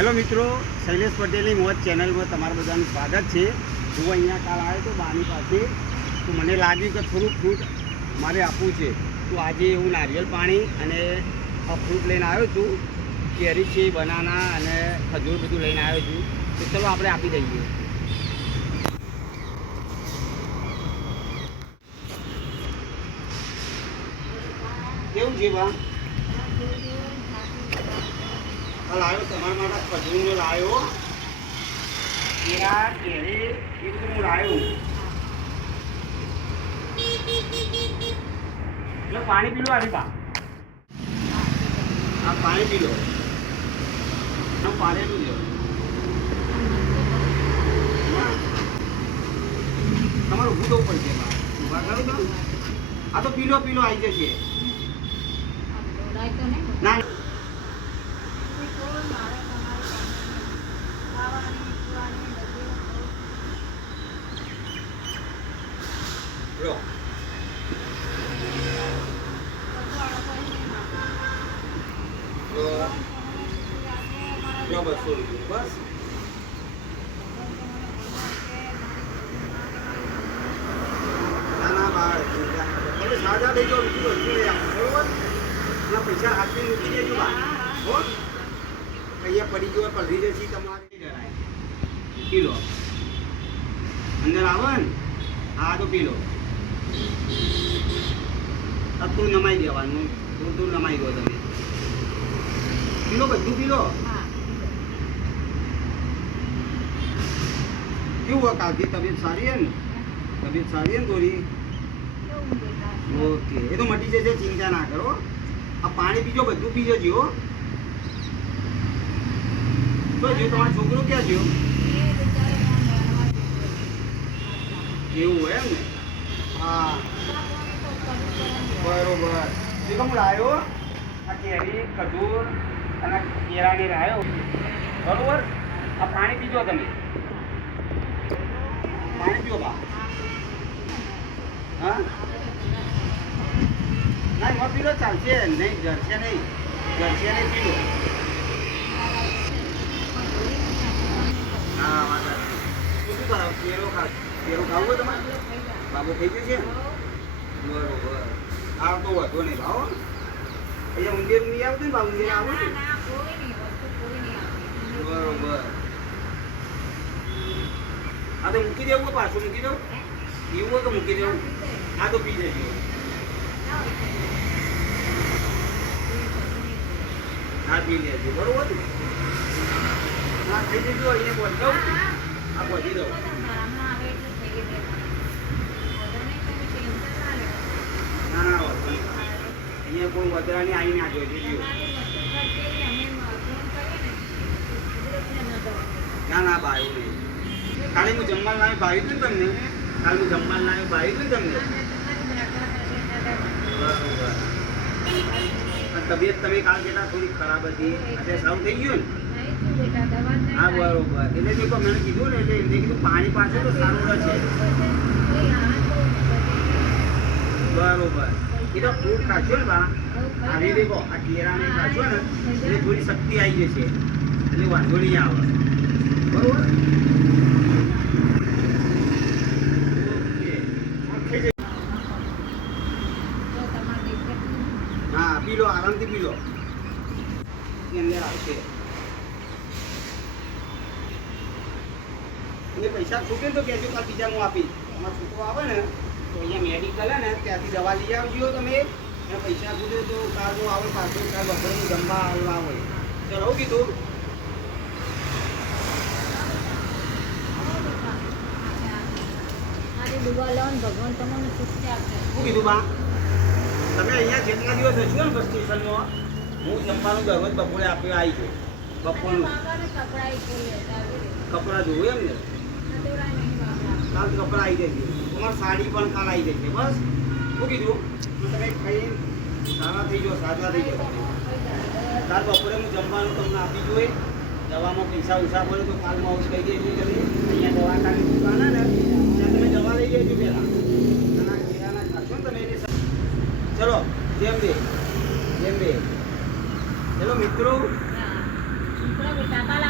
Hello મિત્રો, શૈલેષ પટેલની મોજ ચેનલમાં તમારા બધાનું સ્વાગત છે. હું અહીંયા કાલ આવ્યો તો બાની પાસે, તો મને લાગ્યું કે થોડુંક ફ્રૂટ મારે આપવું છે. તો આજે હું નારિયેળ પાણી અને ફ્રૂટ લઈને આવ્યો છું. કેરી છે, બનાના અને ખજૂર બધું લઈને આવ્યો છું. તો ચલો આપણે આપી દઈએ. કેવું છે બા? લાવ્યો તમારા માટે ખજૂરનો લાવ્યો, કેળા કેરી એ બધું હું લાવ્યો. એટલે પાણી પી લો આજે બા. આ પાણી પી લો. પાણી પી લો. તમારે ઊભું થવું પડશે બા. ઊભા કરો તો આ તો પીલો પીલો આવી જશે. ના લો લો 200 રૂપિયા બસ. ના ના બાર સાજા થઈ જાઓ, બીજું બધું લઈ આવો બરોબર. એના પૈસા હાથથી મૂકી દેજો બા. હો અહીંયા પડી ગયો પલરી જશે તમારે. પી લો, અંદર આવે ને. હા તો પી લો. થોડું નમાઈ દેવાનું, થોડું નમાઈ દો તમે. પીલો બધું પીલો. કેવું હોય કાલથી? તબિયત સારી હે ને? તબિયત સારી હે ને થોડી? ઓકે, એ તો મટી જશે, ચિંતા ના કરો. આ પાણી પીજો, બધું પીજો જીઓ. તો જો તમારો છોકરો ક્યાં જ્યો? એવું હોય એમ ને? હા બરોબર. તો હું લાવ્યો આ કેરી ખજૂર અને કેળાને લાવ્યો બરોબર. આ પાણી પીજો તમે. પાણી પીઓ બા. હા ના એમાં પીલો ચાલશે નહીં, જરશે નહીં, જરશે નહીં. પીલો. હા વાંધો શું કરાવ? કેરો ખાવું તમારે? બાબુ થઈ જશે બરોબર. આ તો વધો નહીં ભાવ. અહીંયા ઊંધેર નહીં આવતું ને બા? ઊંધેર આવું ને બરોબર. આ તો મૂકી દેવું, પાછું મૂકી દઉં એવું હોય તો મૂકી દેવું. આ તો પી જજો. હા પી લેજો બરોબર. હા થઈ જજો. અહીંયા પહોંચ દઉં. આ પહોંચી દઉં. ના ના અહીંયા કોઈ વધરાની આવીને આ જોઈ. ના ના બા એવું નહીં. કાલે હું જમવાનું લાવી ભાવી હતું ને તમને. કાલે હું જમવાનું લાવી ભાવી હતું ને તમને. બરોબર. તબિયત તમે કાલ બેટા થોડી ખરાબ હતી, અત્યારે સારું થઈ ગયું ને? હા બરોબર. એટલે જો મેં કીધું ને, એટલે એમને કીધું પાણી પાસે તો સારું રહે. બરોબર. એ તો ફ્રૂટ ખાશો ને બા, આવી દેખો આ કેળાને ખાશો ને એટલે થોડી શક્તિ આવી જશે, એટલે વાંધો નહીં આવે બરોબર. હા પી લો, આરામથી પી લો. અંદર આવશે અને પૈસા ખૂટે તો કહેજો, કાલ બીજા હું આપી. તમારો છોકરો આવે ને તો અહીંયા મેડિકલ હે ને ત્યાંથી દવા લઈ આવજો તમે. અને પૈસા ખૂટે તો કાલ હું આવે પાછું, કાલ બપોરનું જમવા આવવા હોય. ચલો આવું કીધું. ભગવાન તમને સુખી આપે. શું કીધું બા? તમે અહીંયા જેટલા દિવસ હશો ને બસ સ્ટેશનમાં, હું જમવાનું દરરોજ બપોરે આપ્યો આવી છે. બપોરનું કપડાં જોવું એમ ને? કાલ કપડાં આવી જશે. તમારી સાડી પણ કાલ આવી જશે. બસ શું કીધું? તમે ખાઈ સારા થઈ જાઓ, સાજા થઈ જાઓ. કાલ બપોરે હું જમવાનું તમને આપી જોઈએ. દવામાં પૈસા ઓછા પડે તો કાલમાં આવું કહી દેજો. તમે અહીંયા દવાખાની દુકાન ને ત્યાં તમે દવા લઈ લેજો પહેલાં. કેળાના ખાશો ને તમે એની. ચલો જેમ બે ચલો મિત્રો. બેટા કાલ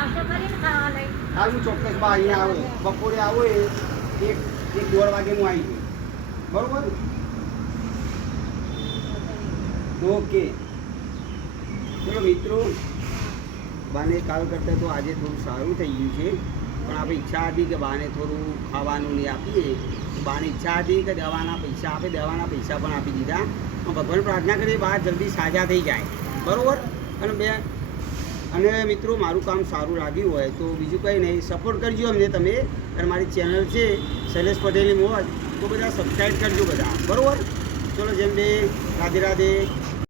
હાલ હું ચોક્કસ બા અહીંયા આવે બપોરે આવો એ એક 1-1:30 વાગે હું આવી જઈશ બરોબર ઓકે ચલો મિત્રો બાને કાલ કરતાં તો આજે થોડું સારું થઈ ગયું છે પણ આપણે ઈચ્છા હતી કે બાને થોડું ખાવાનું નહીં આપીએ તો બાને ઈચ્છા હતી કે દવાના પૈસા આપે દવાના પૈસા પણ આપી દીધા ભગવાન પ્રાર્થના કરીએ બા જલ્દી સાજા થઈ જાય બરાબર અને મિત્રો મારું કામ સારું લાગ્યું હોય તો બીજું કંઈ નહીં સપોર્ટ કરજો અમને તમે અને મારી ચેનલ છે શૈલેષ પટેલની મોજ તો બધા સબસ્ક્રાઈબ કરજો બધા બરાબર ચલો જેમ બે રાધે રાધે